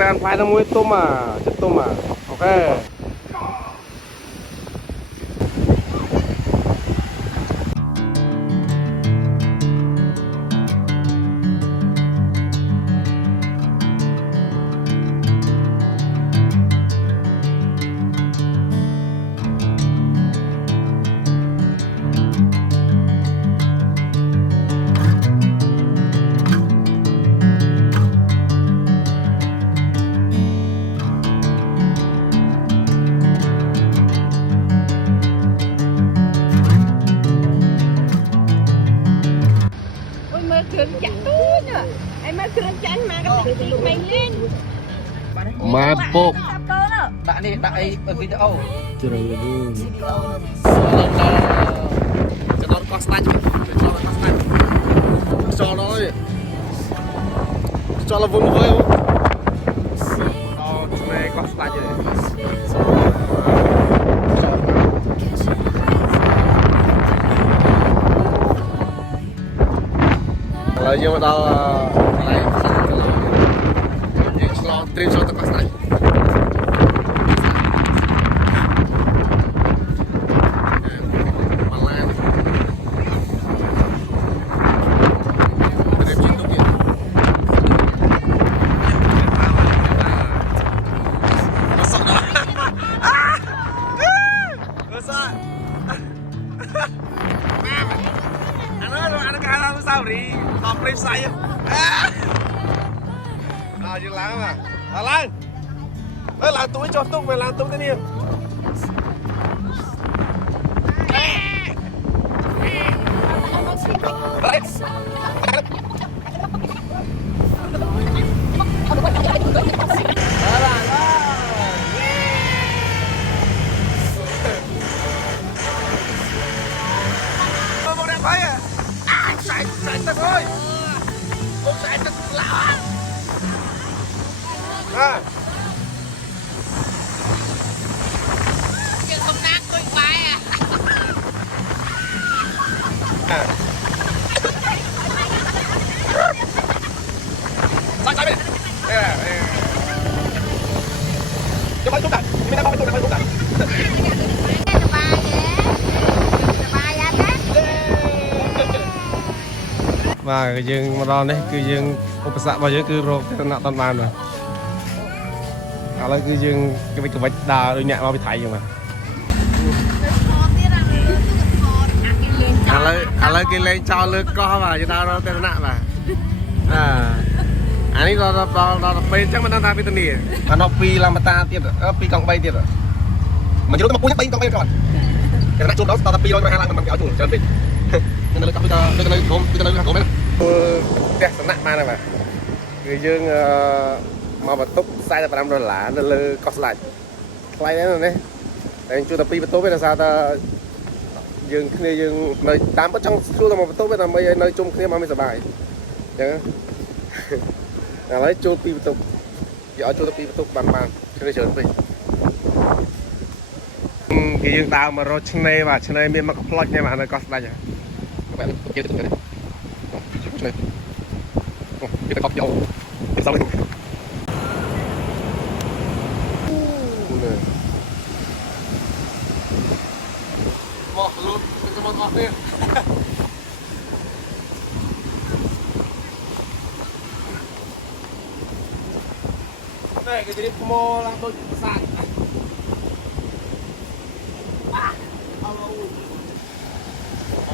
បានផ្លែទៅមួយទុំចិត្តទុំអូខេmà bộ bạn đi đại ở video chưa rồi luôn cho nó có slide cho nó cho nó vùng với không này có slide rồi nhưng mà đâu này stream shot pas naik. Malan. Stream cintuk ya. Masuk dah. Masuk. Anak kalah sao đi. Top saya. Dừng lại mà. Lan ơi làm túi cho tung mày làm tung thế này một đèn thấy chạy thật thôi không chạy thật lạ chuyện không đang tôi phải sao chạy bên này cho bạn tung cả mình đang bao tung cả và cái dương mà đòn đấy cứ dương ông xã bao giờ cứ rô cái nặng toàn bàn rồi là cứ dương cái vạch đà đôi nhẹ vào bị thải rồi mà lấy cái lên cho lưỡi co vào cho tao nó tên nặng mà anh ấy nó bên chắc mà tao bị tên gì nó pi làm mà ta tiếp pi còng bay tiếp rồi mà chỉ lúc mà cúi nhắc bay còng bay còn cái nặng chuột đó tao pi rồi mà hai lần mình kéo chuột chơi đi nên là chúng ta đây là gồm đấy đẹp nặng mà này mà người dương mà bật túc sai là $5 nó lơ cost lại đấy rồi đấy để chúng ta pi bật túc bây giờ sao ta dương kia dương nơi tám bất trong chú là một bật túc bây giờ mấy nơi chung kia mà mình sợ bài chẳng là lấy chú pi bật túc giờ chú ta pi bật túc bàn cho nên chớn cái dương tao mà rồi trên này miền mà có plug này mà nó cost lại các bạn kia từ này này cái tay cọc dầu sao đây mỏ luôn cái mỏ mỏ đi này cái gì mỏ làm tôi sạc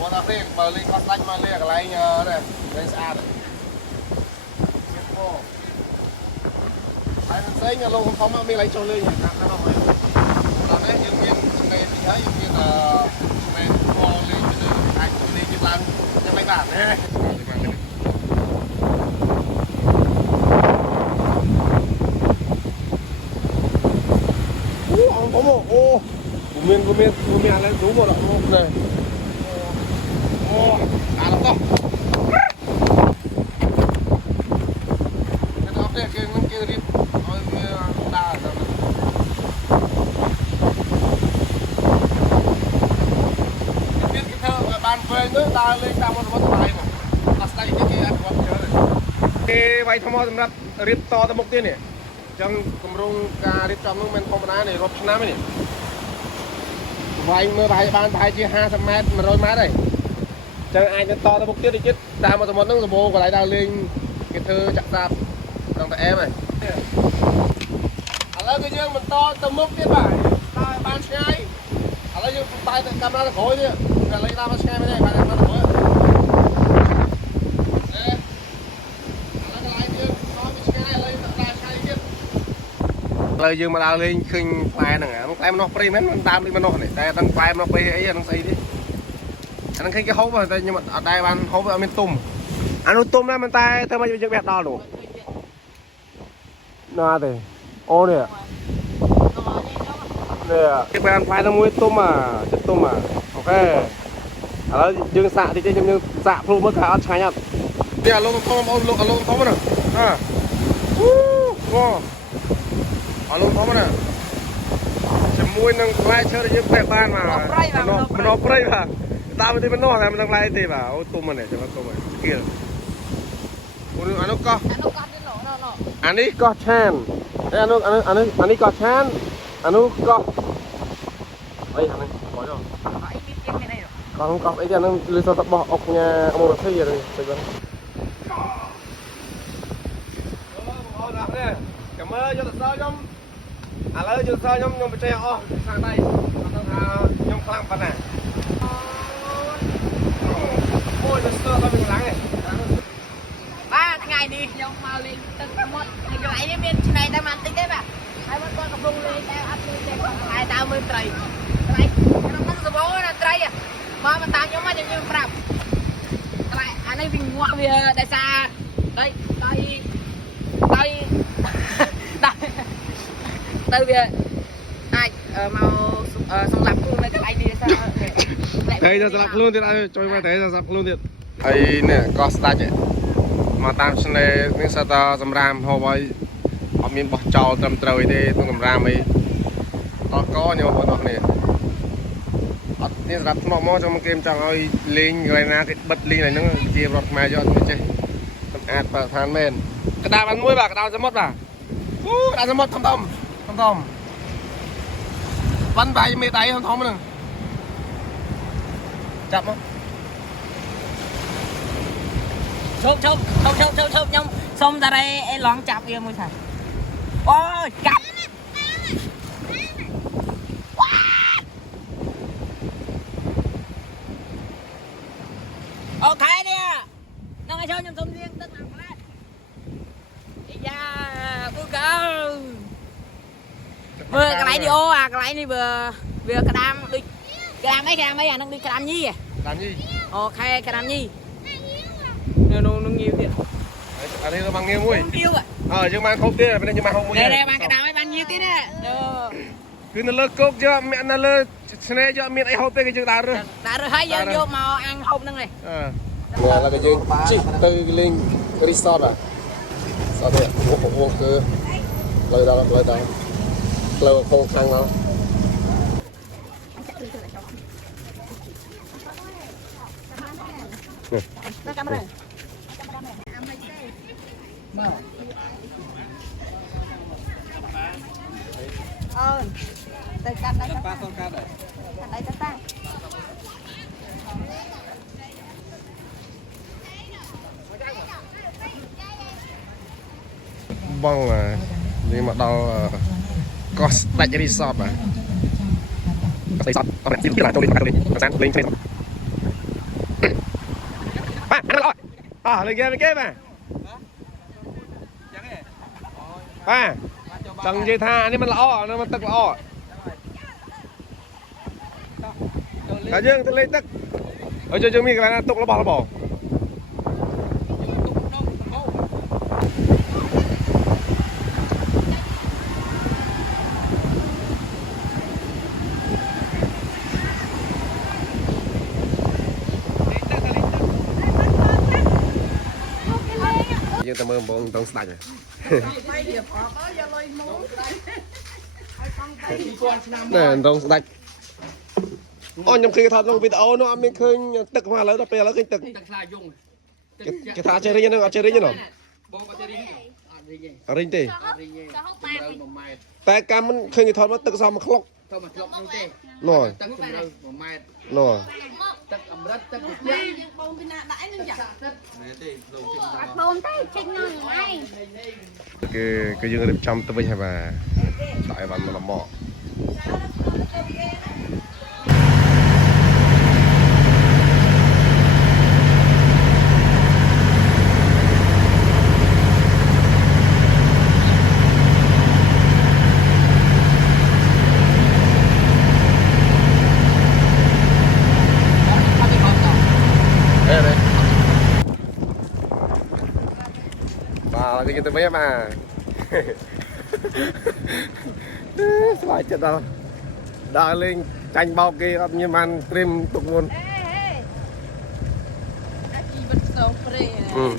một là phê bờ lên con lạnh mà lên cái này này đây xa đấy anh thấy nhà lâu không mà mình lấy cho lên nó rồi làm đấy nhân viên này thì thấy nhân viên là này bò lên anh đi cái lan cho mấy bạn đấy có một ô của miền lên đúng một đoạn một này à lắm to cái đó cái bên kia đi rồi đa rồi biết cái theo bàn về nữa ta lên ta một món bài này last night cái ăn quá chơi này cái vay tham gia riết to tới một tiền này ចឹងគម្រោងការរៀបចំនោះមិនធម្មតាទេរាប់ឆ្នាំទេវាយមើលប្រហែលបានប្រហែលជា50ម៉ែត្រ100ម៉ែត្រហើយចឹងអាចទៅតទៅមុខទៀតទៀតតាមមកសមុទ្រហ្នឹងសម្បូរកន្លែងដើរលេងគេធ្វើចាក់សាបដល់តែអែមហើយឥឡូវគឺយើងបន្តទៅមុខទៀតបាទដើរបានឆ្ងាយឥឡូវយើងបែរទៅកាមេរ៉ាទៅក្រោយទៀតតែលេងដើរមកឆ្ងាយមែនទេបែរទៅកាមេរ៉ាទៅក្រោយឥឡូវយើងមកដើរលេងឃើញផ្លែហ្នឹងផ្លែម្នាស់ព្រៃមែនមិនតាមលេងម្នាស់នេះតែដឹងផ្លែម្នាស់ព្រៃអីហ្នឹងស្អីទេអាហ្នឹងឃើញគេហូបតែខ្ញុំអត់ដែរបានហូបអត់មានទុំអានោះទុំណាស់មិនតែធ្វើមកយើងបេះដល់នោះណាទេអូនេះគេបានផ្លែទៅមួយទុំចិត្តទុំអូខេឥឡូវយើងសាក់តិចតិចយើងសាក់ភ្លុំមើលថាអត់ឆ្ងាញ់អត់នេះអាលោកធំបងប្អូនលោកអាលោកធំហ្នឹងអូអាលោកធំណាជាមួយនឹងផ្លែឈើដែលយើងពេះបានមកម្នាស់ព្រៃបាទតាមទីម្នាស់តែមិនដឹងផ្លែទេបាទអូទុំហ្នឹងចាំទុំហ្នឹងគៀលអានោះកោះអានេះកោះឆានអានេះកោះឆានអានោះកោះអីអានេះបងចុះកោះអីទៀតអានោះលឺសតបោះអុកញ៉ាអមរភីអីទៅបងអូនអរនេះចាំមើលយកទៅសើខ្ញុំឥឡូវយកសើខ្ញុំបច្ចេកអស់ខាងដៃអត់ដឹងថាខ្ញុំខ្លាំងប៉ុណ្ណាអូយទៅស្ទើរដល់ពីខ្លាំងឯងបាទថ្ងៃនេះខ្ញុំមកលេងទឹកសមុទ្រហើយកន្លែងនេះមានឆ្នេរតែមិនតិចទេបាទហើយមកគាត់កំពុងលេងតែអត់លេងទេគាត់តែដើរមើលត្រីត្រីក្នុងទឹកសម្បូរណាត្រីមកតាមខ្ញុំមកខ្ញុំប្រាប់ត្រីអានេះវាងាក់វាដោយសារទៅវាអាចមកសម្រាប់ខ្លួននៅកន្លែងនេះសារហើយទៅសម្រាប់ខ្លួនទៀតឲ្យជួយមកតែសម្រាប់ខ្លួនទៀតហើយនេះកោះស្ដាច់មកតាមឆ្នេរនេះសិតតែសម្រាមហូបឲ្យអត់មានបោះចោលត្រឹមត្រូវអីទេក្នុងសម្រាមអីអត់កញ៉ោបងប្អូននេះអត់នេះសម្រាប់ថ្នាក់មកចាំគេចង់ឲ្យលេងកន្លែងណាគេបិទលេងហ្នឹងជារដ្ឋខ្មែរយកអត់ចេះសម្អាតបរិស្ថានមែនកដាលបានមួយបាទកដាលសមុទ្របាទអូកដាលសមុទ្រធំវ៉ាន់បាយមេដៃធំហ្នឹងចាប់មកឈប់ខ្ញុំសុំតារ៉េអេឡងចាប់វាមួយថាអូយកាប់អូខេនេះน้องไอ้ខ្ញុំសុំរៀងទឹកអាផ្លែយ៉ាពូកៅមើលកន្លែងនេះអូអាកន្លែងនេះវាក្តាមដូចក្តាមអីអាហ្នឹងដូចក្តាមញីអូខេក្តាមញីនឹងងាវទៀតអានេះទៅបានងាវមួយយើងបានហូបទៀតពេលយើងបានហូបមួយនេះបានក្តាមឲ្យបានងាវទៀតណាគឺនៅលើគោកយកនៅលើឆ្នេរយកមានអីហូបទេគេយើងដើររើសហើយយើងយកមកអាំងហូបហ្នឹងឯងឥឡូវក៏យើងជិះទៅលេងរីសតបាទសតទេអូគឺផ្លូវដល់ផ្លូវខងខាងមកកាមេរ៉ាមកអូនទៅកាត់ដៃប៉ាសូនកាត់ដៃទៅតាបងនេះមកដល់កោះស្ដាច់រីសតបាទស្ដាច់អត់ទៀតចូលលេងលេងឆ្នេរបាទលេងគេបាទបាទចង់និយាយថានេះมันល្អនេះมันទឹកល្អតែយើងទៅលេងទឹកហើយយើងមានកន្លែងទុករបស់របរយើងទៅមើលបងតងស្ដាច់ហ៎ណែតងស្ដាច់អូខ្ញុំឃើញគេថតក្នុងវីដេអូនោះអត់មានឃើញទឹកមកឥឡូវដល់ពេលឥឡូវឃើញទឹកខ្លាយងគេថាចេះរីហ្នឹងអត់ចេះរីទេណ៎បងអត់ចេះរីអត់ អរិញទេ Sao hút ba thì តែកាមមិនឃើញគេថតមកទឹកសមមកខ្លុក thôi mà lọc như thế ណ៎ tắc chùm râu một mét ណ៎ tắc ẩm đất tắc bột ba chén nhưng bông bên nào đãi nên chả nè thì lồng chùm râu bông tay chinh ngon ngay គឺយើងរៀបចំទៅវិញហើយបាទដាក់ឲ្យបានមកមក Đây. Bà là cái gì tôi biết mà. Phải chết đâu. Đã lên tranh bao kia nhưng mà trim tục luôn. ê ê anh chỉ bật sầu free này